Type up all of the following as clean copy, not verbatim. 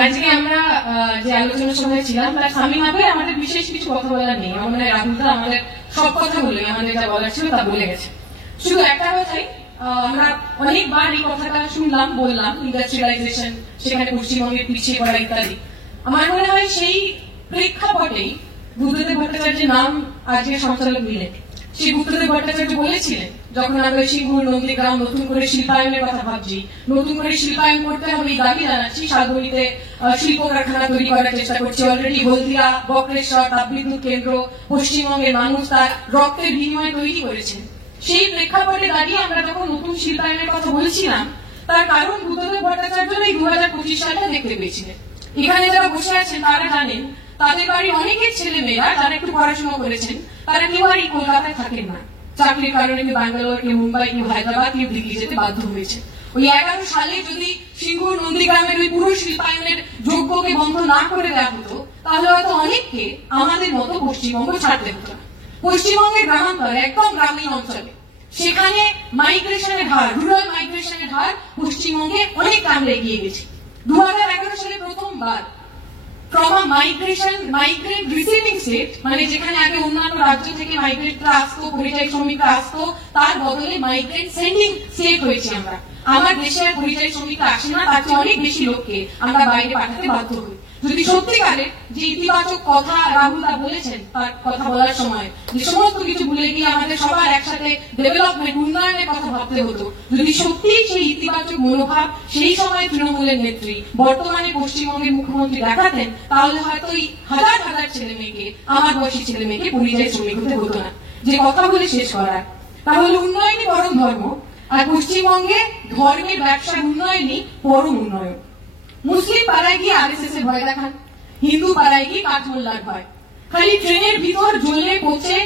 আজকে আমরা যে আলোচনা সভায় ছিলাম তার সাময়িকভাবে আমাদের বিশেষ কিছু কথা বলার নেই। আমাদের রাহুলদা আমাদের সব কথা বললেন, আমাদের যা বলার ছিল তা বলে গেছে। শুধু একটা কথাই, আমরা অনেকবার এই কথাটা শুনলাম, বললাম, ইন্ডাস্ট্রিয়ালাইজেশন, সেখানে পশ্চিমবঙ্গের পিছিয়ে পড়া ইত্যাদি। আমার মনে হয় সেই প্রেক্ষাপটেই বুদ্ধদেব ভট্টাচার্যের নাম আজকে সঞ্চালক দিলেন। সেই বুদ্ধদেব ভট্টাচার্য বলেছিলেন, যখন আমরা সিঙ্গুর, নন্দীগ্রাম নতুন করে শিল্পায়নের কথা ভাবছি, নতুন করে শিল্পায়ন করতে হবে এই দাবি জানাচ্ছি, শালবনীতে শিল্প কারখানা তৈরি করার চেষ্টা করছি। অলরেডি হলদিয়া, বক্রেশ্বর তাপবিদ্যুৎ কেন্দ্র পশ্চিমবঙ্গের মানুষ তার রক্তের বিনিময়ে তৈরি করেছেন। সেই প্রেক্ষাপটে দাঁড়িয়ে আমরা যখন নতুন শিল্পায়নের কথা বলছিলাম, তার কারণ বুদ্ধদেব ভট্টাচার্য এই 2025 সালটা দেখতে পেয়েছিলেন। এখানে যারা বসে আছেন তারা জানেন, তাদের বাড়ির অনেকের ছেলে মেয়েরা যারা একটু পড়াশোনা করেছেন, তারা কেউ আর এই কলকাতায় থাকেন না। চাকরির কারণে কেউ ব্যাঙ্গালোর, কেউ মুম্বাই, কেউ হায়দ্রাবাদ, কেউ দিল্লি যেতে বাধ্য হয়েছে। ওই 11 সালে যদি সিঙ্গুর, নন্দীগ্রামের ওই পুরো শিল্পায়নের যোগ্যকে বন্ধ না করে দেওয়া হতো, তাহলে হয়তো অনেককে আমাদের মতো পশ্চিমবঙ্গ ছাড়তে হতো না। পশ্চিমবঙ্গের গ্রামাঞ্চলে, একদম গ্রামীণ অঞ্চলে, সেখানে মাইগ্রেশনের হার, রুরাল মাইগ্রেশনের হার পশ্চিমবঙ্গে অনেক আমরা এগিয়ে গেছি। 2011 সালে প্রথমবার from a migrant receiving state, মানে যেখানে আগে অন্যান্য রাজ্য থেকে মাইগ্রেটরা আসতো, পরিযায়ী শ্রমিকরা আসতো, তার বদলে মাইগ্রেন্ট সেন্ডিং স্টেট হয়েছে আমরা। আমার দেশে পরিযায়ী শ্রমিকরা আসে না, তার চেয়ে অনেক বেশি লোককে আমরা বাইরে পাঠাতে বাধ্য হই। যদি সত্যিকারের যে ইতিবাচক কথা রাহুলদা বলেছেন তার কথা বলার সময়, যে সমস্ত কিছু ভুলে গিয়ে আমাদের সবার একসাথে ডেভেলপমেন্ট, উন্নয়নের কথা ভাবতে হতো, যদি সত্যি সেই ইতিবাচক মনোভাব সেই সময় তৃণমূলের নেত্রী, বর্তমানে পশ্চিমবঙ্গের মুখ্যমন্ত্রী দেখাতেন, তাহলে হয়তো এই হাজার হাজার ছেলে মেয়েকে, আমার বয়সী ছেলে মেয়েকে পরিযায়ী শ্রমিক হতে হতো না। যে কথা বলে শেষ করার, তাহলে উন্নয়নই পরম ধর্ম, আর পশ্চিমবঙ্গে ধর্মের ব্যবসার উন্নয়নই পরম উন্নয়ন। মুসলিম পাড়ায় গিয়ে আরএসএস এর ভয় দেখান, হিন্দু পাড়ায় গিয়ে কাঠমোল্লার ভয়। খালি ট্রেনের ভিতর জ্বলে পচে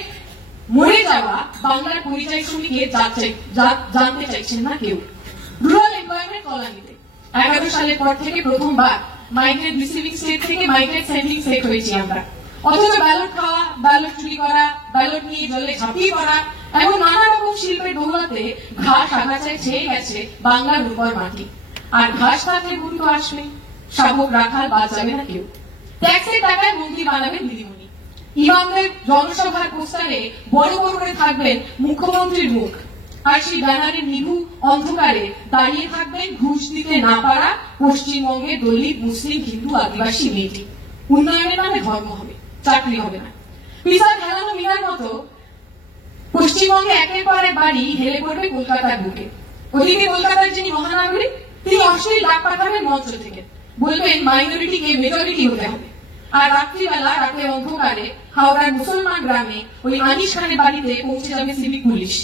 মরে যাওয়া বাংলার পরিযায়ী শ্রমিককে জানতে চাইছেন না কেউ। রুরাল এমপ্লয়মেন্ট কলোনিতে 11 সালের পর থেকে প্রথমবার মাইগ্রেন্ট রিসিভিং স্টেট থেকে মাইগ্রেন্ট সেন্ডিং স্টেট হয়েছি আমরা। অথচ ব্যালট খাওয়া, ব্যালট চুরি করা, ব্যালট নিয়ে জলে ঝাঁপিয়ে পড়া, এমন নানা রকম শিল্পের দৌলতে ঘাস আগাছায় ছেয়ে গেছে বাংলার উপর মাটি। আর ঘাস থাকলে ভুল তো আসবে, শাবক রাখাল বাদ যাবে না কেউ। ট্যাক্সের টাকায় মন্ত্রী বানাবেন দিদিমণি, ইমামদের জনসভার পোস্টারে বড় বড় করে থাকবেন মুখ্যমন্ত্রীর মুখ, আর সেই ব্যানারের নিভু অন্ধকারে দাঁড়িয়ে থাকবেন ঘুষ দিতে না পারা পশ্চিমবঙ্গের দলিত, মুসলিম, হিন্দু, আদিবাসী মেয়েটি। উন্নয়নের নামে ধর্ম হবে, চাকরি হবে না। পিসার খেলানো মিনার মতো পশ্চিমবঙ্গে একের পর এক বাড়ি হেলে পড়বে কলকাতার বুকে। ওদিকে কলকাতার যিনি মহানগরী, তিনি অশ্লীল ডাক পাঠাবেন মঞ্চ থেকে, বলবেন মাইনরিটিকে মেজরিটি হতে হবে। আর রাত্রিবেলা, রাতের অন্ধকারে হাওড়ার মুসলমান গ্রামে ওই আনিস খানের বাড়িতে পৌঁছে যাবে সিভিক পুলিশ।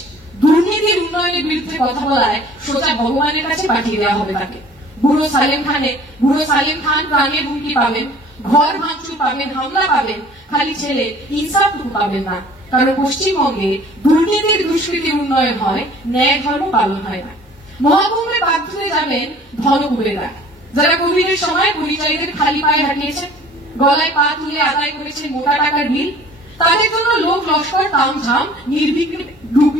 দুর্নীতির উন্নয়নের বিরুদ্ধে কথা বলায় সোজা ভগবানের কাছে পাঠিয়ে দেওয়া হবে তাকে। বুড়ো সালেম খান প্রাণের হুমকি পাবেন, ঘর ভাঙচুর পাবেন, হামলা পাবেন, খালি ছেলে ইনসাফটুকু পাবেন না। কারণ পশ্চিমবঙ্গে দুর্নীতির, দুষ্কৃতির উন্নয়ন হয়, ন্যায় ধর্ম পালন হয় না। মহাকুম্ভে বাধ্য হয়ে যাবেন ধনকুবেরা, যারা কোভিডের সময় পরিযায়ীদের খালি পায়ে হাঁটিয়েছেন, গলায় পা তুলে আদায় করেছেন মোটা টাকার বিল। তাদের জন্য লোক লস্কর তামঝাম নির্বিঘ্নে ডুব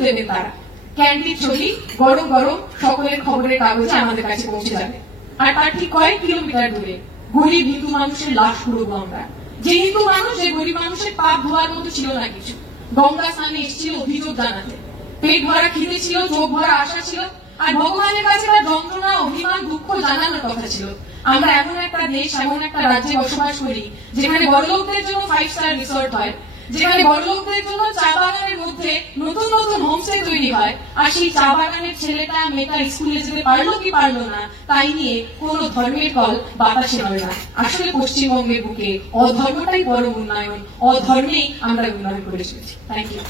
দেবেন তারা। ক্যান্ডির ছবি গরম গরম সকলের খবরের কাগজে আমাদের কাছে পৌঁছে যাবে। আর তার ঠিক কয়েক কিলোমিটার দূরে গরিব হিন্দু মানুষের লাশ কুড়বো আমরা। যে হিন্দু মানুষ, যে গরিব মানুষের পাপ ধোয়ার মতো ছিল না কিছু, গঙ্গা স্নানে এসেছিল অভিযোগ জানাতে, পেট ভরা খিদে ছিল, চোখ ভরা আশা ছিল, আর ভগবানের কাছে তার যন্ত্রণা, অভিমান, দুঃখ জানানোর কথা ছিল। আমরা এমন একটা দেশ, এমন একটা রাজ্যে বসবাস করি যেখানে বড়লোকদের জন্য 5 স্টার রিসোর্ট হয়, যেখানে বড়লোকদের জন্য চা বাগানের মধ্যে নতুন নতুন হোমস্টে তৈরি হয়, আর সেই চা বাগানের ছেলেটা মেয়েটা স্কুলে যেতে পারলো কি পারলো না তাই নিয়ে কোন ধর্মের কল বাতাসে নয় না। আসলে পশ্চিমবঙ্গের বুকে অধর্মটাই বড় উন্নয়ন, অধর্মেই আমরা উন্নয়ন করে চলেছি। Thank you.